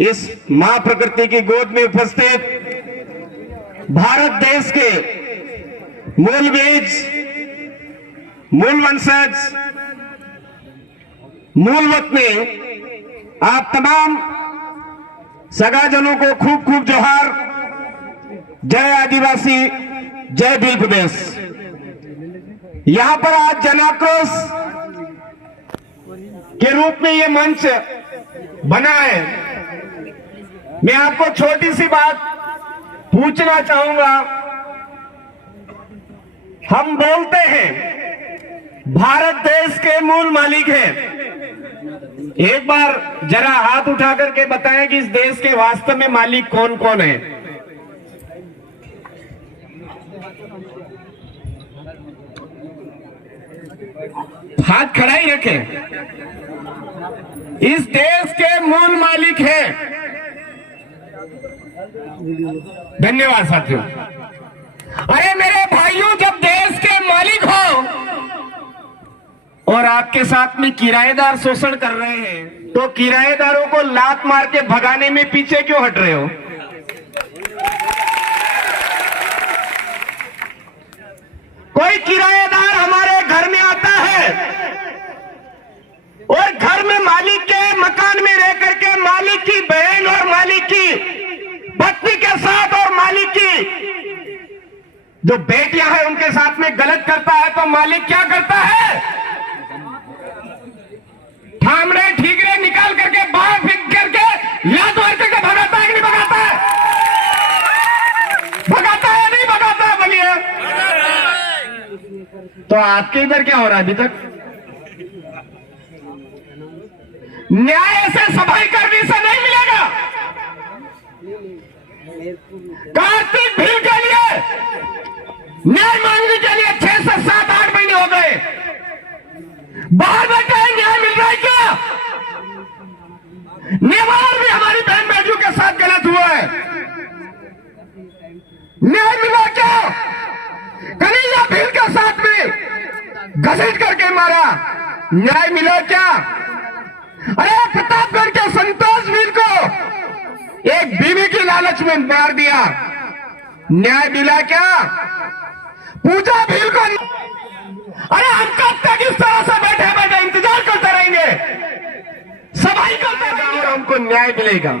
इस मां प्रकृति की गोद में उपस्थित भारत देश के मूल बीज, मूल वंशज, मूल वतनी आप तमाम सगाजनों को खूब खूब जोहार। जय आदिवासी, जय भील प्रदेश। यहां पर आज जन आक्रोश के रूप में ये मंच बना है। मैं आपको छोटी सी बात पूछना चाहूंगा। हम बोलते हैं भारत देश के मूल मालिक हैं। एक बार जरा हाथ उठा करके बताएं कि इस देश के वास्तव में मालिक कौन कौन है। हाथ खड़ा ही रखें। इस देश के मूल मालिक हैं। धन्यवाद साथियों। अरे मेरे भाइयों, जब देश के मालिक हो और आपके साथ में किराएदार शोषण कर रहे हैं, तो किराएदारों को लात मार के भगाने में पीछे क्यों हट रहे हो? कोई किराएदार हमारे घर में आता है और घर में मालिक के मकान में रह करके मालिक की बहन और मालिक की पत्नी के साथ और मालिक की जो बेटियां हैं उनके साथ में गलत करता है, तो मालिक क्या करता है? ठामड़े ठीकरे निकाल करके बाहर फेंक करके लात मार करके भगाता है कि नहीं भगाता है? भगाता है नहीं भगाता है? बोलिए। तो आपके इधर क्या हो रहा है अभी तक? न्याय से सफाई कर्मी से नहीं मिलेगा। कार्तिक भील के लिए न्याय मांगने के लिए 6 से 7 8 महीने हो गए। बाहर बैठे न्याय मिल रहा है क्या? नेवार भी हमारी बहन बेटियों के साथ गलत हुआ है, न्याय मिला क्या? कन्हैया भील के साथ में घसीट करके मारा, न्याय मिला क्या? अरे प्रतापगढ़ के संतोष भील को एक बीवी की लालच में मार दिया, न्याय मिला क्या? पूजा भील को, अरे हम कब तक इस तरह से बैठे बैठे इंतजार करते रहेंगे? सफाई करते रहेंगे और हमको न्याय मिलेगा?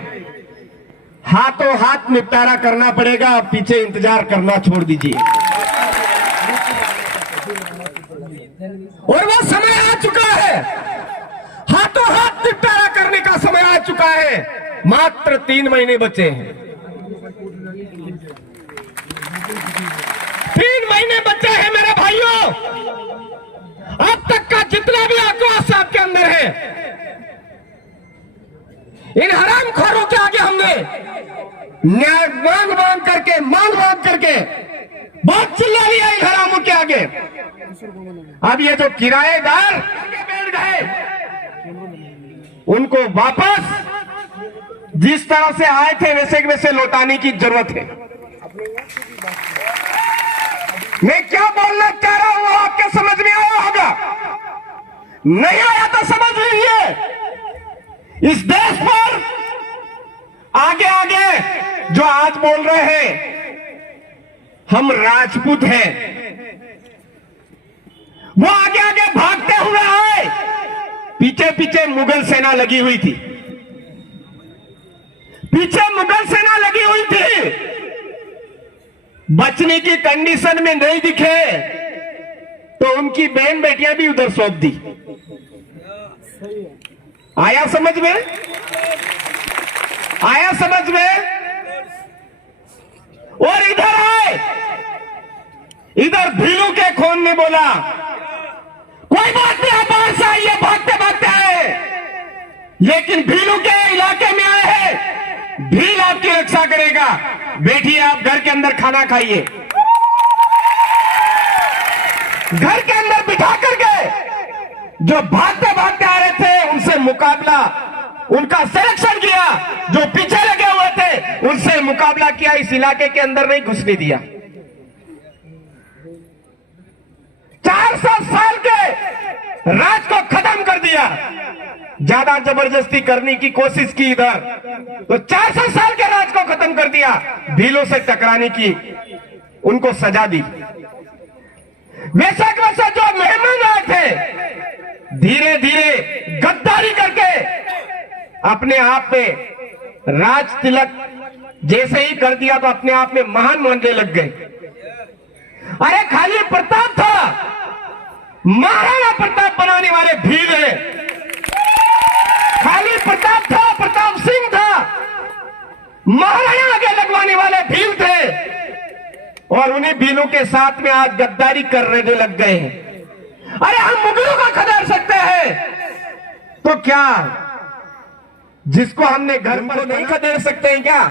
हाथों हाथ निपटारा करना पड़ेगा, पीछे इंतजार करना छोड़ दीजिए। और वो समय आ चुका है, हाथों हाथ निपटारा करने का समय आ चुका है। मात्र 3 महीने बचे हैं, 3 महीने बचे हैं मेरे भाइयों। अब तक का जितना भी आक्रोश आपके अंदर है, इन हरामखोरों के आगे हमने न्याय मांग मांग करके बहुत चिल्ला लिया इन हरामों के आगे। अब ये जो किराएदार बैठ गए, उनको वापस जिस तरह से आए थे वैसे वैसे लौटाने की जरूरत है। मैं क्या बोलना चाह रहा हूं आपके समझ में आया होगा, नहीं आया तो समझ लीजिए। इस देश पर आगे आगे जो आज बोल रहे हैं हम राजपूत हैं, वो आगे आगे भागते हुए आए। पीछे पीछे मुगल सेना लगी हुई थी, पीछे मुगल सेना लगी हुई थी। बचने की कंडीशन में नहीं दिखे तो उनकी बहन बेटियां भी उधर सौंप दी। आया समझ में? आया समझ में? और इधर आए, इधर भीलू के खून ने बोला कोई बात नहीं, आप बाहर से आइए, भागते भागते आए, लेकिन भीलू के इलाके में आए हैं, भील आपकी रक्षा करेगा। बैठिए, आप घर के अंदर खाना खाइए। घर के अंदर बिठा करके जो भागते भागते आ रहे थे उनसे मुकाबला, उनका सिलेक्शन किया। जो पीछे लगे हुए थे उनसे मुकाबला किया, इस इलाके के अंदर नहीं घुसने दिया। 400 साल के राज को खत्म कर दिया। ज्यादा जबरदस्ती करने की कोशिश की इधर, तो 400 साल के राज को खत्म कर दिया। भीलों से टकराने की उनको सजा दी। बेशक वैसे जो मेहमान आए थे, धीरे धीरे गद्दारी करके अपने आप में राज तिलक जैसे ही कर दिया तो अपने आप में महान मानने लग गए। अरे खाली प्रताप था, महाराणा प्रताप बनाने वाले भील है। खाली प्रताप था, प्रताप सिंह था, महाराणा आगे लगवाने वाले भील थे, और उन्हीं भीलों के साथ में आज गद्दारी करने लग गए हैं। अरे हम मुगलों को खदेड़ सकते हैं तो क्या जिसको हमने घर पर नहीं खदेड़ सकते हैं क्या?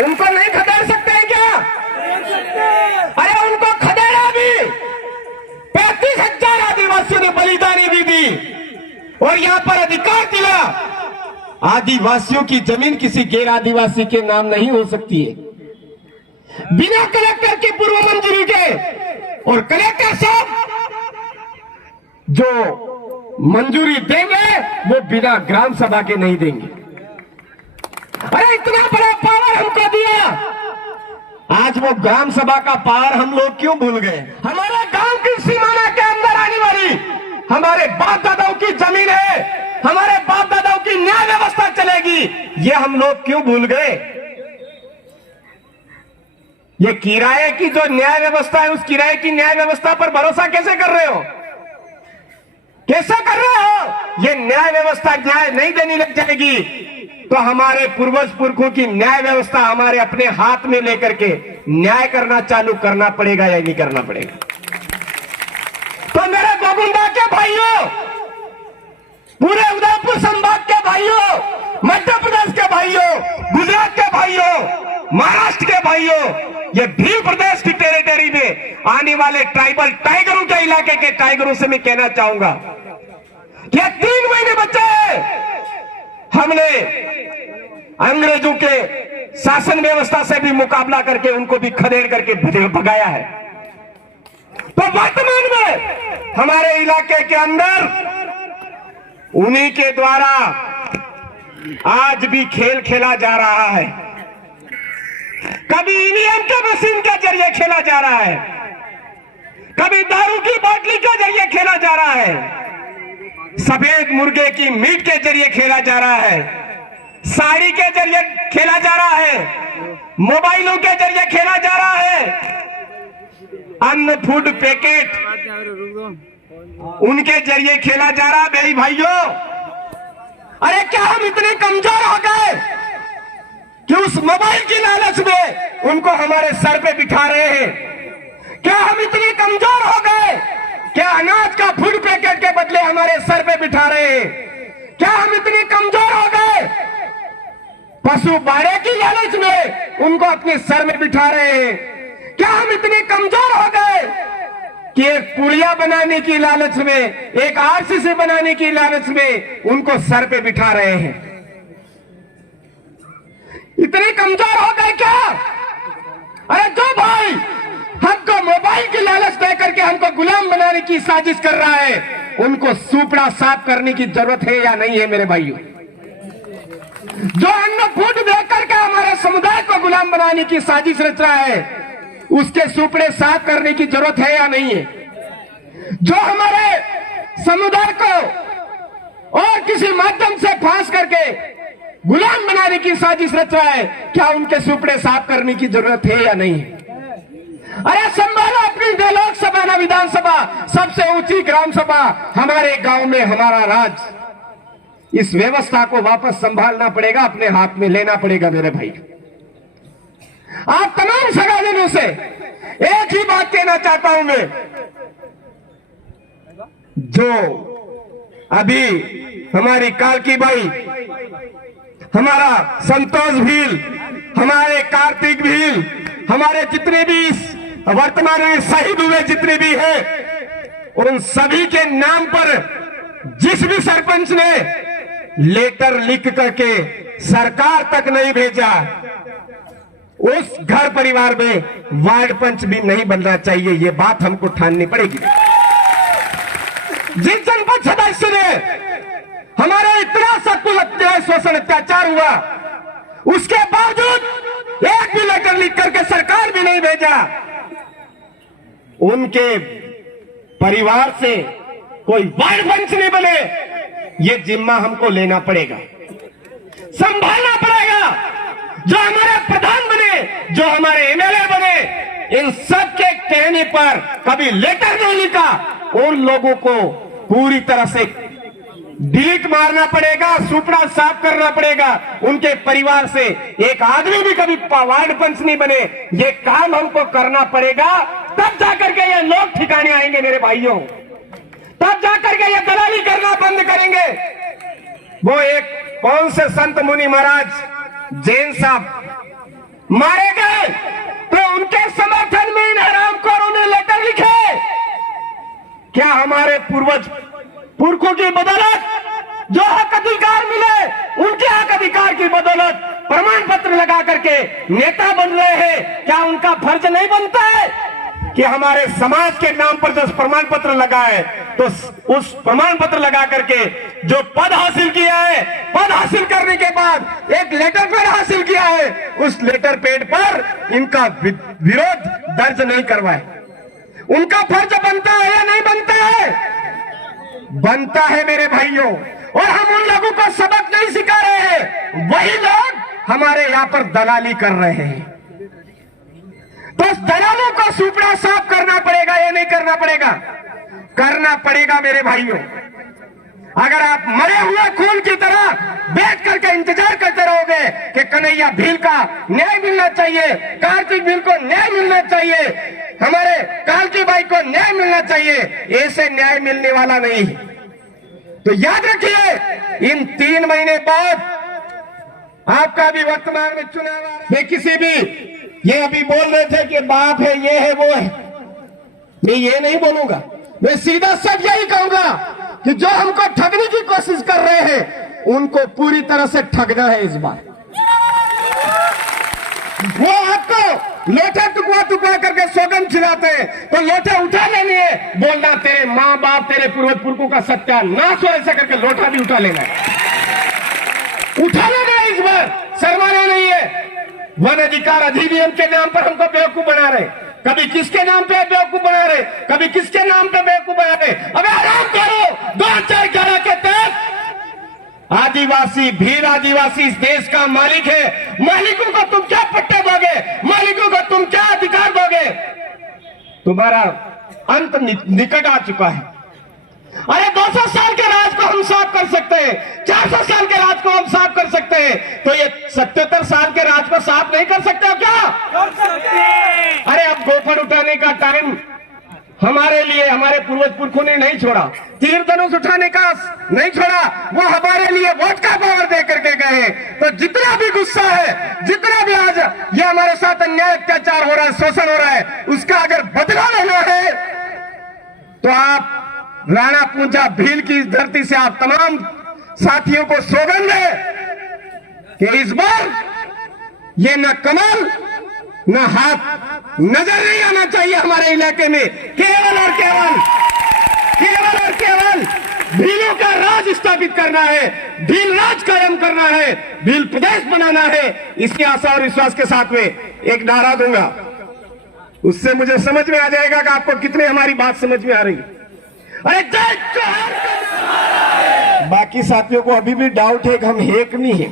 उनको नहीं खदेड़ सकते हैं क्या? अरे उनको खदेड़ा भी। 35,000 आदिवासियों ने बलिदानी भी दी और यहां पर अधिकार दिला। आदिवासियों की जमीन किसी गैर आदिवासी के नाम नहीं हो सकती है बिना कलेक्टर की पूर्व मंजूरी के। और कलेक्टर साहब जो मंजूरी देंगे वो बिना ग्राम सभा के नहीं देंगे। अरे इतना बड़ा पावर हमको दिया, आज वो ग्राम सभा का पावर हम लोग क्यों भूल गए? हमारे गांव की सीमाना के अंदर आने वाली हमारे बाप दादाओं की जमीन है, हमारे बाप दादाओं की न्याय व्यवस्था चलेगी, ये हम लोग क्यों भूल गए? ये किराए की जो न्याय व्यवस्था है, उस किराए की न्याय व्यवस्था पर भरोसा कैसे कर रहे हो? कैसे कर रहे हो? ये न्याय व्यवस्था न्याय नहीं देने लग जाएगी तो हमारे पूर्वज पुरखों की न्याय व्यवस्था हमारे अपने हाथ में लेकर के न्याय करना चालू करना पड़ेगा या नहीं करना पड़ेगा? तो मेरे गोविंदा के भाइयों, पूरे उदयपुर संभाग के भाइयों, मध्य प्रदेश के भाइयों, गुजरात के भाइयों, महाराष्ट्र के भाइयों, ये भील प्रदेश की टेरिटरी में आने वाले ट्राइबल टाइगरों के इलाके के टाइगरों से मैं कहना चाहूंगा कि 3 महीने बचे हैं। हमने अंग्रेजों के शासन व्यवस्था से भी मुकाबला करके उनको भी खदेड़ करके भगाया है। तो वर्तमान में हमारे इलाके के अंदर उन्हीं के द्वारा आज भी खेल खेला जा रहा है। कभी ईवीएम के मशीन के जरिए खेला जा रहा है, कभी दारू की बोतली के जरिए खेला जा रहा है, सफेद मुर्गे की मीट के जरिए खेला जा रहा है, साड़ी के जरिए खेला जा रहा है, मोबाइलों के जरिए खेला जा रहा है, अन्न फूड पैकेट उनके जरिए खेला जा रहा है। मेरी भाइयों, अरे क्या हम इतने कमजोर हो गए कि उस मोबाइल की लालच में उनको हमारे सर पे बिठा रहे हैं? क्या हम इतने कमजोर हो गए? क्या अनाज का फूड पैकेट के बदले हमारे सर पे बिठा रहे हैं? क्या हम इतने कमजोर हो गए? पशु बाड़े की लालच में उनको अपने सर में बिठा रहे हैं? क्या हम इतने कमजोर हो गए कि एक पुलिया बनाने की लालच में, एक आरसीसी बनाने की लालच में उनको सर पे बिठा रहे हैं? इतने कमजोर हो गए क्या? अरे जो भाई हमको मोबाइल की लालच दे करके हमको गुलाम बनाने की साजिश कर रहा है, उनको सूपड़ा साफ करने की जरूरत है या नहीं है मेरे भाइयों? जो अन्न फूड दे करके हमारे समुदाय को गुलाम बनाने की साजिश रच रहा है, उसके सूपड़े साफ करने की जरूरत है या नहीं है? जो हमारे समुदाय को और किसी माध्यम से फांस करके गुलाम बनाने की साजिश रच रहा है, क्या उनके सूपड़े साफ करने की जरूरत है या नहीं है? अरे संभालो अपनी लोकसभा ना विधानसभा, सबसे ऊंची ग्राम सभा हमारे गांव में, हमारा राज। इस व्यवस्था को वापस संभालना पड़ेगा, अपने हाथ में लेना पड़ेगा मेरे भाई। आप तमाम सगाजनों से एक ही बात कहना चाहता हूं मैं, जो अभी हमारी कालकी बाई, हमारा संतोष भील, हमारे कार्तिक भील, हमारे जितने भी वर्तमान में शहीद हुए जितने भी हैं, उन सभी के नाम पर जिस भी सरपंच ने लेटर लिख करके सरकार तक नहीं भेजा, उस घर परिवार में वार्ड पंच भी नहीं बनना चाहिए। ये बात हमको ठाननी पड़ेगी। जिस जनपद सदस्य ने हमारे इतना सत्कुल शोषण अत्याचार हुआ, उसके बावजूद एक भी लेटर लिख करके सरकार भी नहीं भेजा। उनके परिवार से कोई वार्ड पंच नहीं बने, ये जिम्मा हमको लेना पड़ेगा, संभालना पड़ेगा। जो हमारे प्रधान बने, जो हमारे एमएलए बने, इन सब के कहने पर कभी लेटर नहीं लिखा, उन लोगों को पूरी तरह से डिलीट मारना पड़ेगा, सुपड़ा साफ करना पड़ेगा। उनके परिवार से एक आदमी भी कभी वार्ड पंच नहीं बने, ये काम हमको करना पड़ेगा। तब जाकर के ये लोग ठिकाने आएंगे मेरे भाइयों, तब जाकर के ये दलाली करना बंद करेंगे। वो एक कौन से संत मुनि महाराज जैन साहब मारे गए, तो उनके समर्थन में इन हरामखोरों ने लेटर लिखे। क्या हमारे पुरखों की बदौलत जो हक अधिकार मिले, उनके हक अधिकार की बदौलत प्रमाण पत्र लगा करके नेता बन रहे हैं, क्या उनका फर्ज नहीं बनता है कि हमारे समाज के नाम पर जो प्रमाण पत्र लगा है, तो उस प्रमाण पत्र लगा करके जो पद हासिल किया है, पद हासिल करने के बाद एक लेटर पैड हासिल किया है, उस लेटर पैड पर इनका विरोध दर्ज नहीं करवाए। उनका फर्ज बनता है या नहीं बनता है? बनता है मेरे भाइयों। और हम उन लोगों को सबक नहीं सिखा रहे हैं, वही लोग हमारे यहां पर दलाली कर रहे हैं। तो उस दलालों को सुपड़ा साफ करना पड़ेगा या नहीं करना पड़ेगा? करना पड़ेगा मेरे भाइयों। अगर आप मरे हुए खून की तरह बैठ करके इंतजार करते रहोगे कि कन्हैया भील का न्याय मिलना चाहिए, कार्तिक भील को न्याय मिलना चाहिए, हमारे कालकी बाई को न्याय मिलना चाहिए, ऐसे न्याय मिलने वाला नहीं। तो याद रखिए, इन 3 महीने बाद आपका भी वर्तमान में चुनाव आ रहा है। किसी भी ये अभी बोल रहे थे कि बाप है, ये है, वो है, मैं ये नहीं बोलूंगा। मैं सीधा सच यही कहूंगा कि जो हमको ठगने की कोशिश कर रहे हैं, उनको पूरी तरह से ठगना है इस बार। वो आपको लोटा टुकवा टुकवा करके सौगंध खिलाते हैं, तो लोटा उठा लेनी है, बोलना तेरे माँ बाप, तेरे पूर्वज पुरखों का सत्यानाश हो, ऐसा करके लोटा भी उठा लेना है, उठा लेना है इस बार, शर्माना नहीं है। वन अधिकार अधिनियम के नाम पर हमको बेवकूफ बना रहे, कभी किसके नाम पे बेवकूफ बना रहे, कभी किसके नाम पे बेवकूफ बना रहे। अबे आराम करो। 2011 के तहत आदिवासी, भील आदिवासी इस देश का मालिक है। मालिकों को तुम क्या पट्टे दोगे? मालिकों को तुम क्या अधिकार दोगे? तुम्हारा अंत निकट आ चुका है। अरे 200 साल के राज को हम साफ कर सकते हैं, 400 साल के राज को हम साफ कर सकते हैं, तो ये 77 साल के राज को साफ नहीं कर सकते हो क्या? कर सकते। अरे अब गोफर उठाने का टाइम हमारे लिए हमारे पूर्वज पुरखों ने नहीं छोड़ा, तीर धनुष उठाने का नहीं छोड़ा, वो हमारे लिए वोट का पावर दे करके गए। तो जितना भी गुस्सा है, जितना भी आज ये हमारे साथ अन्याय अत्याचार हो रहा है, शोषण हो रहा है, उसका अगर बदला लेना है, तो आप राणा पूंजा भील की धरती से आप तमाम साथियों को सौगंध है कि इस बार ये न कमल न हाथ नजर नहीं आना चाहिए हमारे इलाके में। केवल और केवल भीलों का राज स्थापित करना है, भील राज कायम करना है, भील प्रदेश बनाना है। इसकी आशा और विश्वास के साथ में एक नारा दूंगा, उससे मुझे समझ में आ जाएगा कि आपको कितने हमारी बात समझ में आ रही है। अरे जय जोहार। बाकी साथियों को अभी भी डाउट है कि हम एक नहीं है।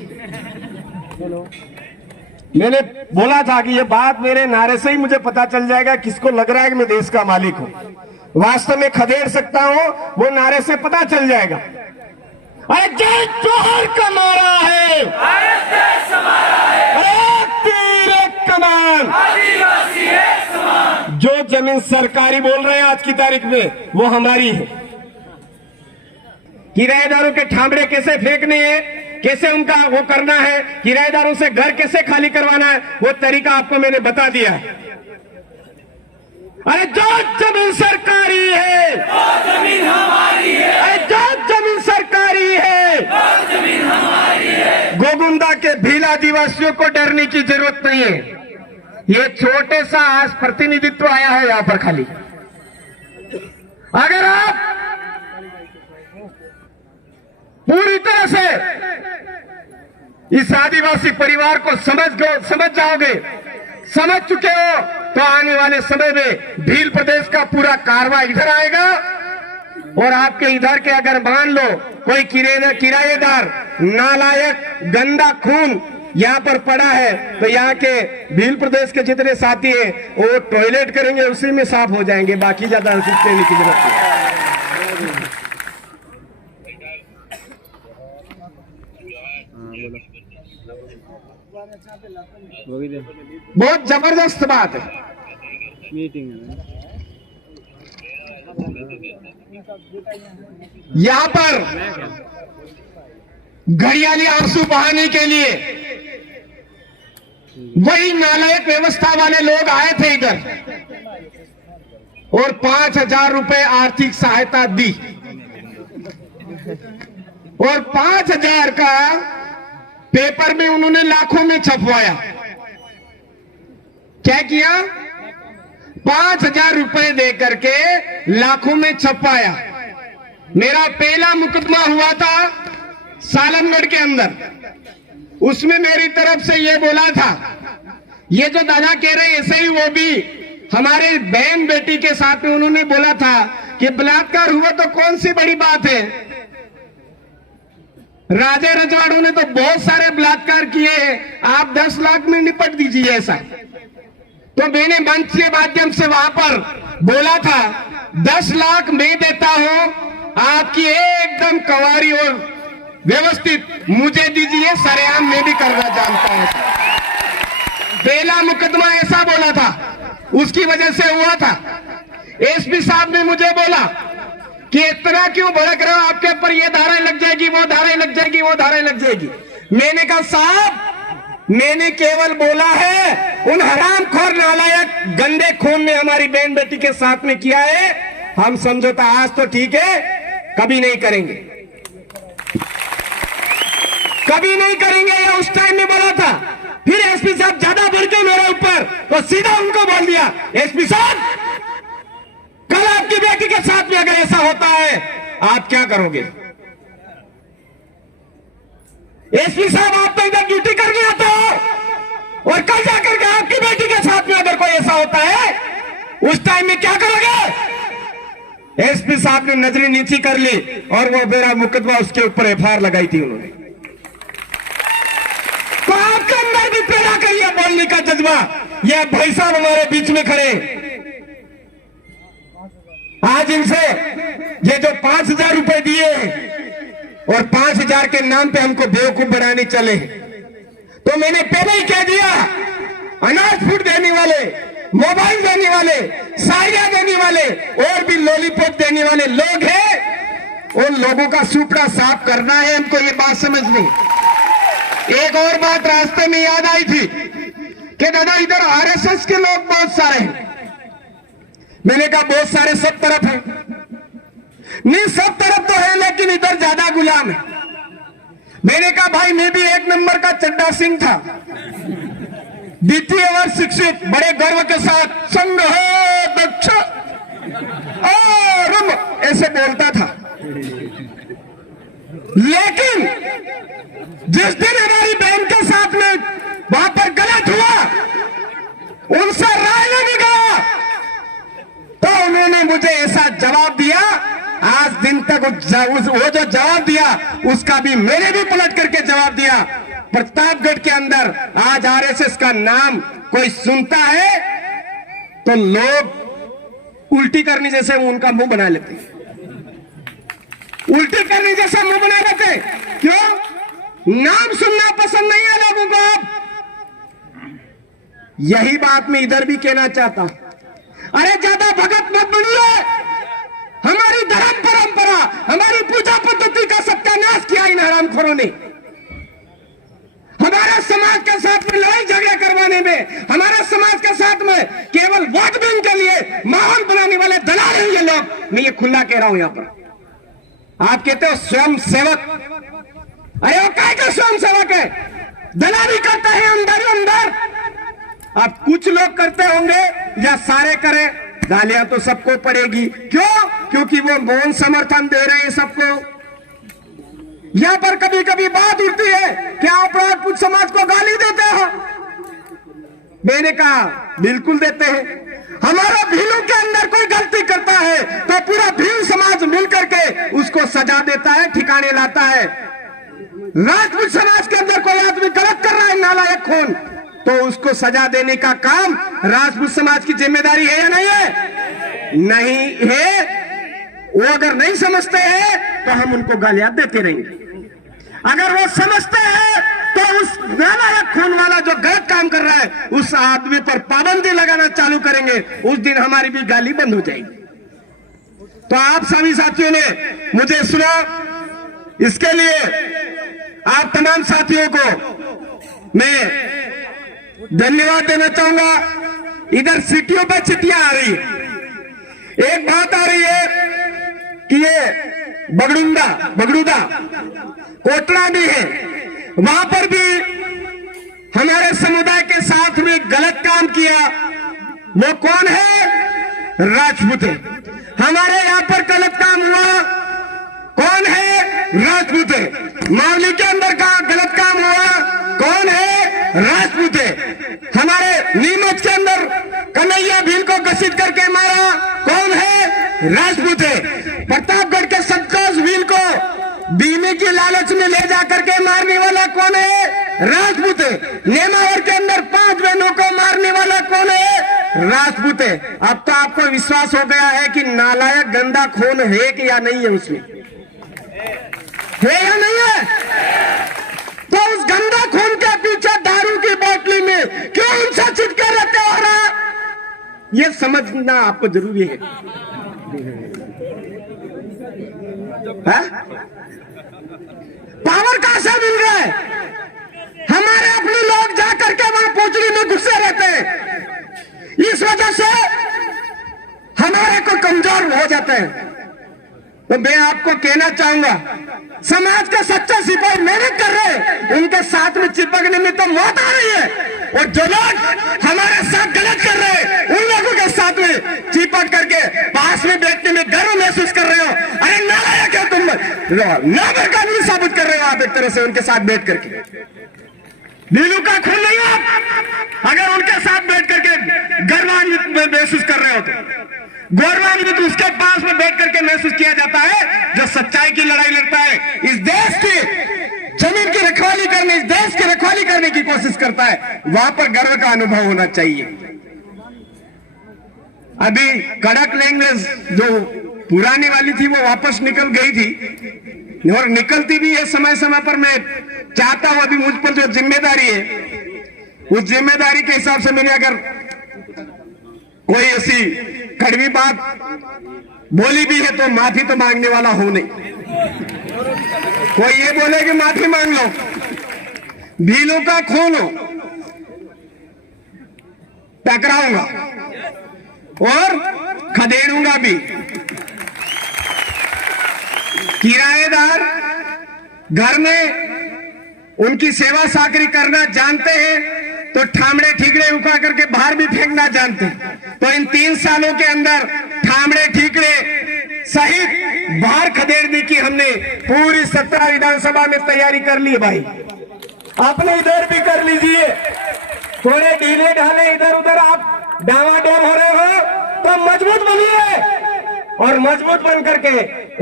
मैंने बोला था कि ये बात मेरे नारे से ही मुझे पता चल जाएगा किसको लग रहा है कि मैं देश का मालिक हूं। वास्तव में खदेड़ सकता हूं, वो नारे से पता चल जाएगा। अरे जय जोहर का नारा है, अरे तीर कमान, आदिवासी है समान। जो जमीन सरकारी बोल रहे हैं आज की तारीख में, वो हमारी है। किराएदारों के ठामड़े कैसे फेंकने हैं, कैसे उनका वो करना है, किराएदारों से घर कैसे खाली करवाना है, वो तरीका आपको मैंने बता दिया है। अरे जो जमीन सरकारी है, वो जमीन हमारी है। अरे जो जमीन सरकारी है, वो जमीन हमारी है। गोगुंदा के भील आदिवासियों को डरने की जरूरत नहीं है। ये छोटे सा आज प्रतिनिधित्व आया है यहां पर खाली। अगर आप पूरी तरह से इस आदिवासी परिवार को समझ जाओगे, समझ चुके हो, तो आने वाले समय में भील प्रदेश का पूरा कारवा इधर आएगा और आपके इधर के अगर मान लो कोई किराएदार नालायक गंदा खून यहाँ पर पड़ा है, तो यहाँ के भील प्रदेश के जितने साथी हैं वो टॉयलेट करेंगे, उसी में साफ हो जाएंगे, बाकी ज्यादा लेने की जरूरत नहीं। बहुत जबरदस्त बात है। यहाँ पर घड़ियाली आंसू बहाने के लिए वही नालायक व्यवस्था वाले लोग आए थे इधर और 5,000 रुपए आर्थिक सहायता दी और 5,000 का पेपर में उन्होंने लाखों में छपवाया। क्या किया? 5,000 रुपए दे करके लाखों में छपवाया। मेरा पहला मुकदमा हुआ था सालमगढ़ के अंदर, उसमें मेरी तरफ से ये बोला था, ये जो दादा कह रहे ऐसे ही वो भी हमारे बहन बेटी के साथ में उन्होंने बोला था कि बलात्कार हुआ तो कौन सी बड़ी बात है, राजे रजवाड़ों ने तो बहुत सारे बलात्कार किए हैं, आप 10 लाख में निपट दीजिए ऐसा। तो मैंने मंच के माध्यम से वहां पर बोला था 10 लाख मैं देता हूं, आपकी एकदम कवारी और व्यवस्थित मुझे दीजिए, सरेआम मैं भी करना जानता हूं। पहला मुकदमा ऐसा बोला था, उसकी वजह से हुआ था। एसपी साहब ने मुझे बोला कि इतना क्यों भड़क रहे हो, आपके ऊपर ये धाराएं लग जाएगी, वो धाराएं लग जाएगी, वो धाराएं लग जाएगी। मैंने कहा साहब मैंने केवल बोला है उन हरामखोर नालायक गंदे खून ने हमारी बहन बेटी के साथ में किया है, हम समझौता आज तो ठीक है, कभी नहीं करेंगे, कभी नहीं करेंगे, या उस टाइम में बोला था। फिर एसपी साहब ज्यादा बढ़ के मेरे ऊपर, तो सीधा उनको बोल दिया, एसपी साहब कल आपकी बेटी के साथ में अगर ऐसा होता है आप क्या करोगे? एसपी साहब आप तो इधर ड्यूटी करके आते हो और कल जाकर के आपकी बेटी के साथ में अगर कोई ऐसा होता है उस टाइम में क्या करोगे? एसपी साहब ने नजरें नीची कर ली और वो मेरा मुकदमा उसके ऊपर एफआईआर लगाई थी उन्होंने। तो आपके अंदर भी पैदा करिए बोलने का जज्बा। ये भाई साहब हमारे बीच में खड़े, आज इनसे ये जो 5,000 रुपए दिए और 5,000 के नाम पे हमको बेवकूफ बनाने चले, तो मैंने पहले ही कह दिया, अनाज फूड देने वाले, मोबाइल देने वाले, साड़ियां देने वाले और भी लॉलीपॉप देने वाले लोग हैं, उन लोगों का सुपड़ा साफ करना है हमको, ये बात समझनी। एक और बात रास्ते में याद आई थी कि दादा इधर आरएसएस के लोग बहुत सारे हैं। मैंने कहा बहुत सारे सब तरफ है, नहीं सब तरफ तो है लेकिन इधर ज्यादा गुलाम है। मैंने कहा भाई मैं भी 1 नंबर का चड्डा सिंह था, द्वितीय वर्ष शिक्षित, बड़े गर्व के साथ संघ है दक्ष और ऐसे बोलता था। लेकिन जिस दिन हमारी बहन के साथ में वहां पर गलत हुआ, उनसे राय लेने गया तो उन्होंने मुझे ऐसा जवाब दिया, आज दिन तक वो जो जवाब दिया उसका भी मैंने भी पलट करके जवाब दिया। प्रतापगढ़ के अंदर आज आरएसएस का नाम कोई सुनता है तो लोग उल्टी करने जैसे उनका मुंह बना लेते, उल्टी करने जैसा मुंह बना लेते। क्यों? नाम सुनना पसंद नहीं है लोगों को। यही बात मैं इधर भी कहना चाहता हूं, अरे ज्यादा भगत मत बनिए, हमारी धर्म परंपरा, हमारी पूजा पद्धति का सत्यानाश किया इन हरामखोरों ने। हमारे समाज के साथ में लड़ाई झगड़ा करवाने में, हमारे समाज के साथ में केवल वोट बैंक के लिए माहौल बनाने वाले दलाल हैं ये लोग। मैं ये खुला कह रहा हूं यहां पर। आप कहते हो स्वयं सेवक, अरे वो काय का स्वयं सेवक है? दलाली करता है अंदर अंदर। अब कुछ लोग करते होंगे या सारे करें, गालियां तो सबको पड़ेगी। क्यों? क्योंकि वो मौन समर्थन दे रहे हैं सबको। यहां पर कभी कभी बात उठती है कि आप राजपूत समाज को गाली देते हो। मैंने कहा बिल्कुल देते हैं। हमारा भीलू के अंदर कोई गलती करता है तो पूरा भील समाज मिलकर के उसको सजा देता है, ठिकाने लाता है। राजपूत समाज के अंदर कोई आदमी गलत कर रहा है, नालायक खून, तो उसको सजा देने का काम राजपूत समाज की जिम्मेदारी है या नहीं है? नहीं है। वो अगर नहीं समझते हैं तो हम उनको गालियां देते रहेंगे। अगर वो समझते हैं तो उस नालायक खून वाला जो गलत काम कर रहा है उस आदमी पर पाबंदी लगाना चालू करेंगे, उस दिन हमारी भी गाली बंद हो जाएगी। तो आप सभी साथियों ने मुझे सुना, इसके लिए आप तमाम साथियों को मैं धन्यवाद देना चाहूंगा। इधर सिटियों पे चिट्ठियां आ रही है। एक बात आ रही है कि ये बगड़ूदा कोटला भी है, वहां पर भी हमारे समुदाय के साथ में गलत काम किया। वो कौन है? राजपूत है। हमारे यहाँ पर गलत काम हुआ, कौन है? राजपूत है। मावली के अंदर का गलत काम हुआ, कौन है? राजपूत है। हमारे नीमच के अंदर कन्हैया भील को घसीट करके मारा, कौन है? राजपूत है। प्रतापगढ़ के संतोष भील को बीमे की लालच में ले जाकर के मारने वाला कौन है? राजपूत है। नेमावर के अंदर 5 बहनों को मारने वाला कौन है? राजपूत है। अब तो आपको विश्वास हो गया है कि नालायक गंदा खून है कि या नहीं है, उसमें है या नहीं है? तो उस गंदा खून के पीछे दारू की बोतली में क्यों उनसे चिपके रहते हो रहा, ये समझना आपको जरूरी है। पावर कहां से मिल रहा है? हमारे अपने लोग जाकर के वहां पोचड़ी में घुसे रहते हैं। इस वजह से हमारे को कमजोर हो जाते हैं। तो मैं आपको कहना चाहूंगा, समाज के सच्चे सिपाही मेहनत कर रहे हैं, उनके साथ में चिपकने में तो मौत आ रही है। और जो लोग हमारे साथ गलत कर रहे हैं, उन लोगों के साथ में चिपक करके पास में बैठने में गर्व महसूस कर रहे हो। अरे नालायक है तुम, नाबरकानूनी साबित कर रहे हो आप एक तरह से उनके साथ बैठ करके। भीलू का खून नहीं हो अगर उनके साथ बैठ करके गर्वान्वित महसूस कर रहे हो तो गौरवान्वित उसके पास में बैठ करके महसूस किया जाता है जो सच्चाई की लड़ाई लड़ता है, इस देश की जमीन की रखवाली करने, इस देश की रखवाली करने की कोशिश करता है। वहां पर गर्व का अनुभव होना चाहिए। अभी कड़क लैंग्वेज जो पुरानी वाली थी वो वापस निकल गई थी और निकलती भी है समय समय पर। मैं चाहता हूं अभी मुझ पर जो जिम्मेदारी है उस जिम्मेदारी के हिसाब से मैंने अगर कोई ऐसी कड़वी बात बोली भी है तो माफी तो मांगने वाला हूं नहीं। कोई ये बोले कि माफी मांग लो, भीलों का खून हो, टकराऊंगा और खदेड़ूंगा भी। किराएदार घर में उनकी सेवा साकरी करना जानते हैं तो ठामड़े ठीकरे उठा करके बाहर भी फेंकना जानते हैं। तो इन 3 सालों के अंदर ठामड़े ठीकरे सहित बाहर खदेड़ने की हमने पूरी 17 विधानसभा में तैयारी कर ली है भाई। आपने इधर भी कर लीजिए, थोड़े ढीले ढाले इधर उधर आप डावाडोल हो रहे हो तो मजबूत बनिए और मजबूत बन करके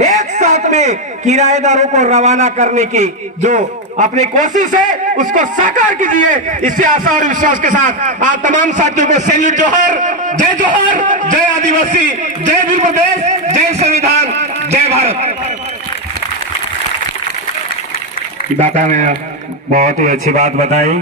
एक साथ में किराएदारों को रवाना करने की जो अपनी कोशिश है उसको साकार कीजिए। इसी आशा और विश्वास के साथ आप तमाम साथियों को सैल्यूट। जोहर, जय आदिवासी, जय भील प्रदेश, जय संविधान, जय भारत। दाता ने बहुत ही अच्छी बात बताई।